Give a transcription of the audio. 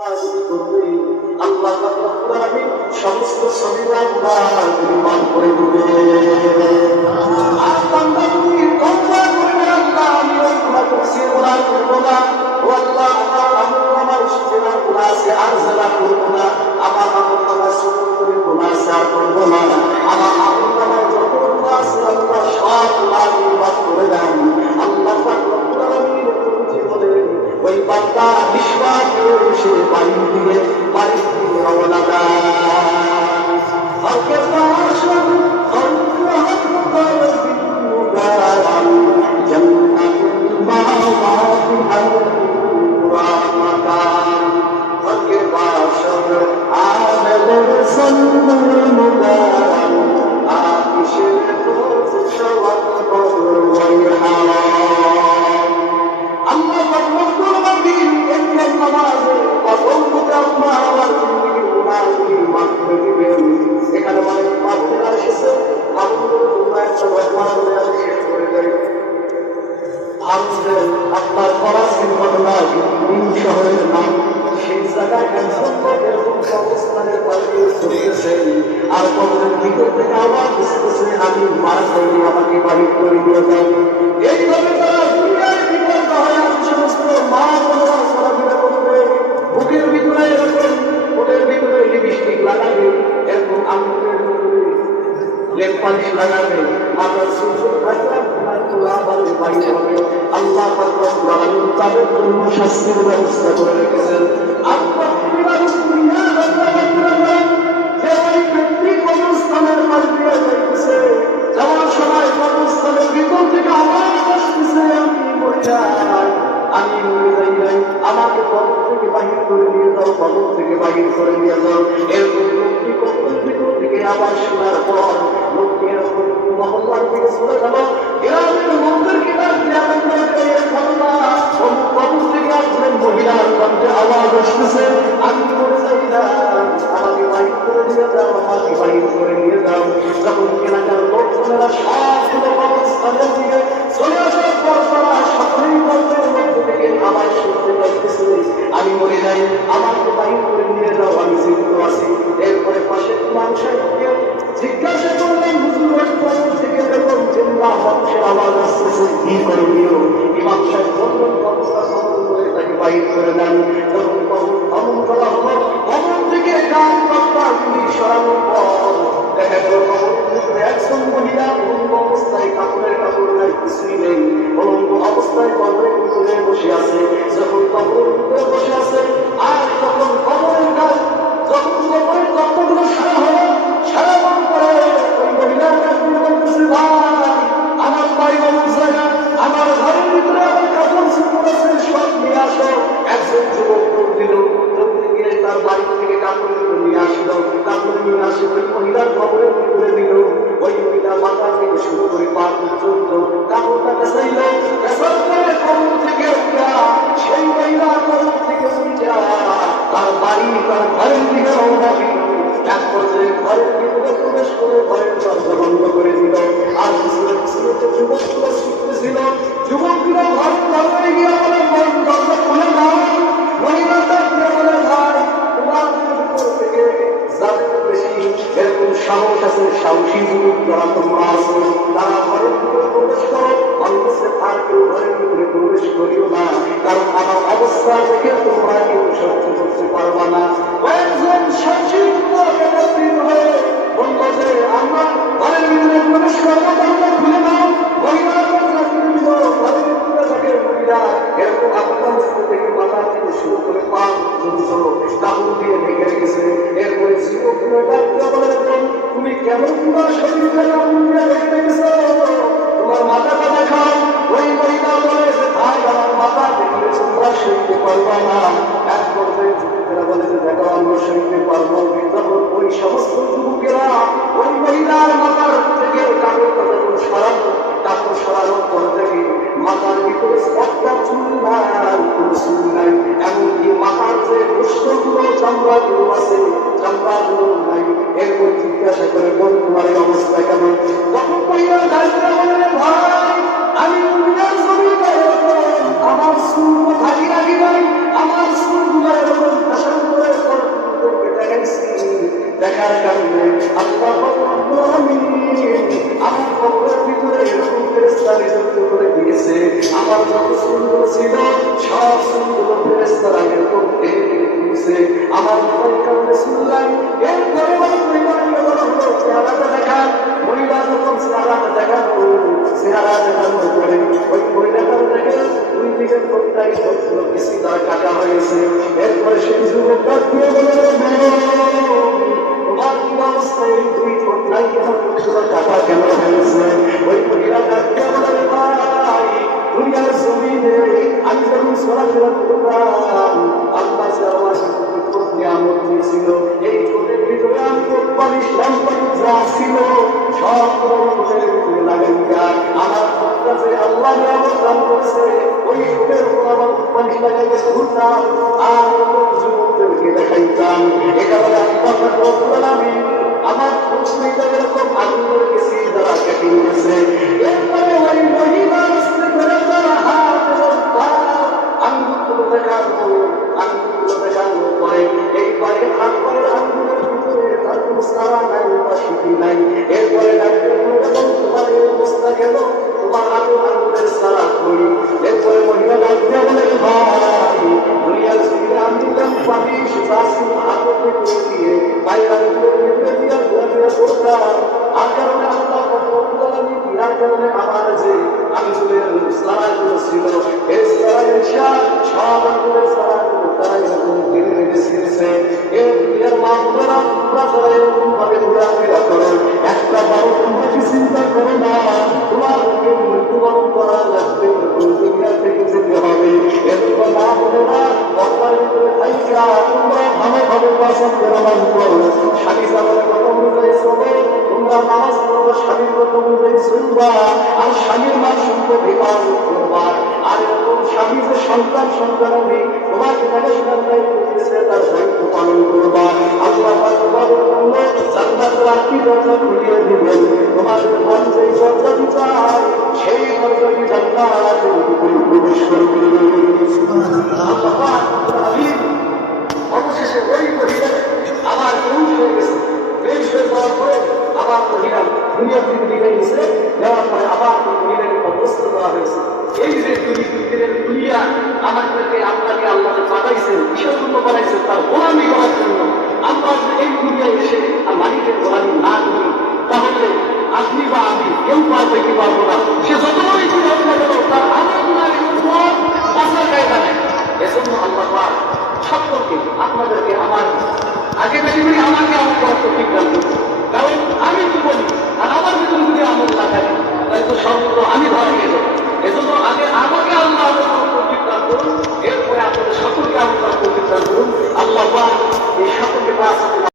আল্লাহ সমস্ত সবিধান নির্মাণ করে দিবে। আর বান্দা যদি তওবা করে আল্লাহ আমি ওই গুনাহ করছি গুনাহ করব না, ও আল্লাহ আমার সেরা গুনাহ আছে আর সেরা করব না, আমার আমলনামায় ছোট করে গুনাহ আছে আর করব না, আমার আমলনামায় যত গুনাহ আছে আল্লাহ সব গুনাহ নির্মাণ করে দেন। আল্লাহ পাক রব্বুল আলামিন বলেন ওই বান্দা বিশ্বাস করে সে বাড়ি দিয়ে রওনা দেয়। হকে পাশন জান্নাতুল মাওয়া মাকান হকে পাশন আমেলের সন্নুল মুদান আতিশের দোষ সওয়াত বদর ওয়াই হারাম। আল্লাহ রব্বুল আলামিন এক নামাজে প্রথম থেকে আল্লাহ আমার জিন্দেগির গুনাহগুলি মাফ করে দিবেন। এখানে অনেক মাফেরা এসেছে, আমাদের তোমরা একটা ঘটনা বলে আমি শেষ করে দেই। ভাবছেন আপনার ফরাসির ঘটনা দিন শহরের নাম, সেই জায়গায় একজন লোক এরকম অবস্থানের পালিয়ে চলতেছেন আর কবরের ভিতর থেকে আবার বুঝতেছে আমি মারা যাইনি, আমাকে বাড়ি করে দিয়ে যান। এইভাবে তারা দুনিয়ায় বিপন্ন হয় আর সমস্ত মা বোনেরা চলাফেরা করবে, বুকের ভিতরে এরকম ওদের ভিতরে লিপস্টিক লাগাবে, এরকম আঙুলের ভিতরে লেপ পালিশ লাগাবে, আপনার সুযোগ থাকলে বাইরে হবে। আল্লাহ পাক রব্বুল আলামিন তাদের জন্য শাস্তির ব্যবস্থা করে রেখেছেন। আল্লাহ যে ওই ব্যক্তি কবরস্থানের পাশ দিয়ে যাইতেছে, যাওয়ার সময় কবরস্থানের ভিতর থেকে আওয়াজ আসতেছে আমি মরে যাই, আমি মরে যাই নাই, আমাকে কবর থেকে বাহির করে নিয়ে যাও, কবর থেকে বাহির করে নিয়ে যাও। এরকম লোকটি কবরের ভিতর থেকে আবার শোনার পর লোকটি এরকম মহল্লার দিকে চলে গেল। গ্রামের লোকদেরকে কবর থেকে আসলেন মহিলার কণ্ঠে আওয়াজ আসতেছে আমি মরে যাই না, আমাকে বাহির করে নিয়ে যাও, আমাকে বাহির করে নিয়ে যাও। যখন এলাকার লোকজনেরা সবগুলো কবরস্থানের দিকে চলে আসার পর তারা সকলেই কবরের মধ্যে থেকে আবার শুনতে পাইতেছে আমি মরে যাই, আমাকে বাহির করে নিয়ে যাও, আমি জীবিত আছি। এরপরে পাশে ইমাম সাহেবকে জিজ্ঞাসা করলেন হুজুর কবর থেকে এরকম চিল্লা মানুষের আওয়াজ আসতেছে কি করণীয়? ইমাম সাহেব বললেন কবরটা খনন করে তাকে বাহির করে দেন। যখন কবর খনন করা হলো, কবর থেকে গান পাত্তা সরানোর পর দেখা গেল কবরের ভিতরে একজন মহিলা উলঙ্গ অবস্থায়, কাপড়ের কাপড় নাই, কিছুই নেই, উলঙ্গ অবস্থায় কবরের ভিতরে বসে আছে। যখন কবরের ভিতরে বসে আছে আর যখন কবরের কাজ যখন কবরের তত্ত্বগুলো সারা হলো, সারা মন করে ওই মহিলার কাছে বলতেছে ভাই আমার বাড়ি অমুক জায়গা, আমার ঘরের ভিতরে আমার কাপড় চোপড় আছে, সব নিয়ে আসো। একজন যুবক দৌড় দিল, দৌড়ে গিয়ে তার বাড়ি থেকে কাপড় নিয়ে আসলো, কাপড় নিয়ে আসে ওই মহিলার কবরের ভিতরে দিল। ওই মহিলা মাথা থেকে শুরু করে পা পর্যন্ত কাপড়টা কাছাইল, কাছার পরে কবর থেকে উঠা সেই মহিলা কবর থেকে উঠা তার বাড়ি তার ঘরের দিকে রওনা দিল। এক পর্যায়ে ঘরের ভিতরে প্রবেশ করে ঘরের দরজা বন্ধ করে দিল। আর যুবকগুলো ছুটতেছিল, যুবকগুলো ঘরের দরজায় গিয়ে বলে দরজা খুলে দাও। মহিলাটা বলে ভাই তোমার ভিতর থেকে যাদের বেশি এরকম সাহস আছে, সাহসী যুবক যারা তোমরা আছো, তারা ঘরের ভিতরে প্রবেশ করো, অন্তত আর কেউ ঘরের ভিতরে প্রবেশ করিও না, কারণ আমার অবস্থা দেখে তোমরা কেউ সহ্য করতে পারবা না। কয়েকজন সাহসী যুবক একত্রিত হয়ে বলল যে আমরা ঘরের ভিতরে প্রবেশ করবো, দরজা খুলে দাও। মহিলারা দরজা খুলে দিল, ঘরের ভিতরে থাকে মহিলা এরকম আপনার থেকে মাথা থেকে শুরু করে পা পর্যন্ত কাপড় দিয়ে ঢেকে রেখেছে। এরপরে যুবকগুলো ডাক্তার বলে তুমি কেমন তোমার শরীরটা কাপড় দিয়ে ঢেকে রেখেছ, তোমার মাথাটা দেখাও। ওই মহিলা বলে যে ভাই আমার মাথা দেখলে তোমরা সইতে পারবা না। এক পর্যায়ে যুবকেরা বলে যে দেখো আমরা সইতে পারবো। তখন ওই সমস্ত যুবকেরা ওই মহিলার মাথার থেকে কাপড়টা যখন সরানো, কাপড় সরানোর পর থেকে মাথার ভিতরে একটা চুল নাই, কোনো চুল নাই, এমনকি মাথার যে গোষ্ঠগুলো চামড়াগুলো আছে চামড়াগুলো নাই। এরপর জিজ্ঞাসা করে বল তোমার এই অবস্থা কেমন? তখন মহিলা ডাক্তার বলে ভাই আমি দুনিয়ার জমিনে আমার চুল থাকি রাখি নাই, আমার চুল যত সুন্দর ছিল সব সুন্দর ফেরেশতারা এরকম দিয়েছে আমার কারণে শুনলাম এরপরে ওই মহিলাকে বলা হলো চেহারাটা দেখান মহিলা যখন চেহারাটা দেখানো চেহারা দেখানোর পরে ওই মহিলাটাও দেখে দুই দিকের প্রত্যেক কিছু তার কাটা হয়েছে এরপরে সেই যুবকটা দিয়ে বলে তোমার কি অবস্থায় দুই ঘন্টায় কেন কাটা কেন হয়েছে ওই মহিলাটা দিয়ে বলে ভাই দুনিয়ার জমিনে আমি যখন চলাফেরা করতাম আল্লাহ আমার নিয়ামত দিয়েছিল এই ঠোঁটের ভিতরে আমি পানি সম্পদ যা ছিল সব ঠোঁটের ভিতরে লাগাইয়া আমার ঠোঁটটা যে আল্লাহ নিয়ামত দান করেছে ওই ঠোঁটের উপর আমার পানি লাগাইয়া ঘুরতাম আর যুবকদেরকে দেখাইতাম এটা বলে আল্লাহ আমি আমার ঠোঁটটা এরকম আগুনের গেছি যারা কেটে গেছে এরপরে ওই মহিলা আঙ্গুলগুলো দেখানো আঙ্গুলগুলো দেখানোর পরে এইবারে হাত পায়ের আঙ্গুলের ভিতরে তার কোনো সারা নাই বা শিখি নাই এরপরে ডাক্তার তোমার এই অবস্থা গেল তোমার আঙ্গুলের সারা করি এরপরে মহিলা ডাক্তার বলে ভাই দুনিয়ার জমিনে আমি দিলাম পানি সুপাশি হাতে করে দিয়ে পায়ের আঙ্গুলের ভিতরে দিয়ে ঘোরাফেরা করতাম আর কারণে আল্লাহ আমি বিরাট কারণে আমার যে আঙ্গুলের সারাগুলো ছিল এই সারায়ের সব আঙ্গুলের সারাগুলো তারা এরকম ধীরে ধীরে ছিঁড়েছে এর মাধ্যমে তোমরা যারা এরকম ভাবে ঘোরাফেরা করো একটা বারো তোমরা কি চিন্তা করো না তোমাদেরকে মৃত্যুবরণ করা লাগবে দুনিয়া থেকে যেতে হবে এরকম না হলে না বর্তার ভিতরে থাইকা তোমরা ভালোভাবে বাসন নামাজ করো স্বামী জামানের কথা অনুযায়ী চলো তোমরা নামাজ পড়বো স্বামীর কথা অনুযায়ী শুনবা আর স্বামীর মান সম্পদ হেফাজত করবা আর এরকম স্বামী যে সন্তান সন্তানাদি তোমাকে দেখাশোনার দায়িত্ব দিয়েছে তার দায়িত্ব পালন করবা আল্লাহ তোমাদের জন্য জান্নাতের আটটি দরজা খুলিয়ে দিবেন তোমাদের মন যেই দরজাটি চায় সেই দরজাটি জান্নাতের ভিতরে প্রবেশ করবে অবশেষে ওই মহিলা আবার বেহুশ হয়ে গেছে বেহুশ হয়ে যাওয়ার পরে আবার মহিলা দুনিয়া থেকে বিদায় নিচ্ছে দেওয়ার পরে আবার মহিলাকে অবস্থা দেওয়া হয়েছে এই যে দুনিয়ার দুনিয়া আমাদেরকে আপনাকে আল্লাহকে পাঠাইছেন কিসের জন্য বানাইছেন তার গোলামি করার জন্য আমরা এই দুনিয়ায় এসে মালিকের গোলামি না করি তাহলে আপনি বা আমি কেউ পার পেতে পারবো না সে যতই হোক না কেন তার আমার বাঁচার জায়গা নেই এজন্য আল্লাহ সকলকে আপনাদেরকে আমার আগে বেশি করে আমাকে আমার ঠিক রাখবো কারণ আমি কি বলি আর আমার ভিতরে যদি আমল না থাকে তাই তো সর্বত আমি ধরা গেল এজন্য আগে আমাকে আল্লাহ প্রতিদান করুন এরপরে আপনাদের সকলকে আল্লাহ প্রতিদান করুন আল্লাহ এই সকলকে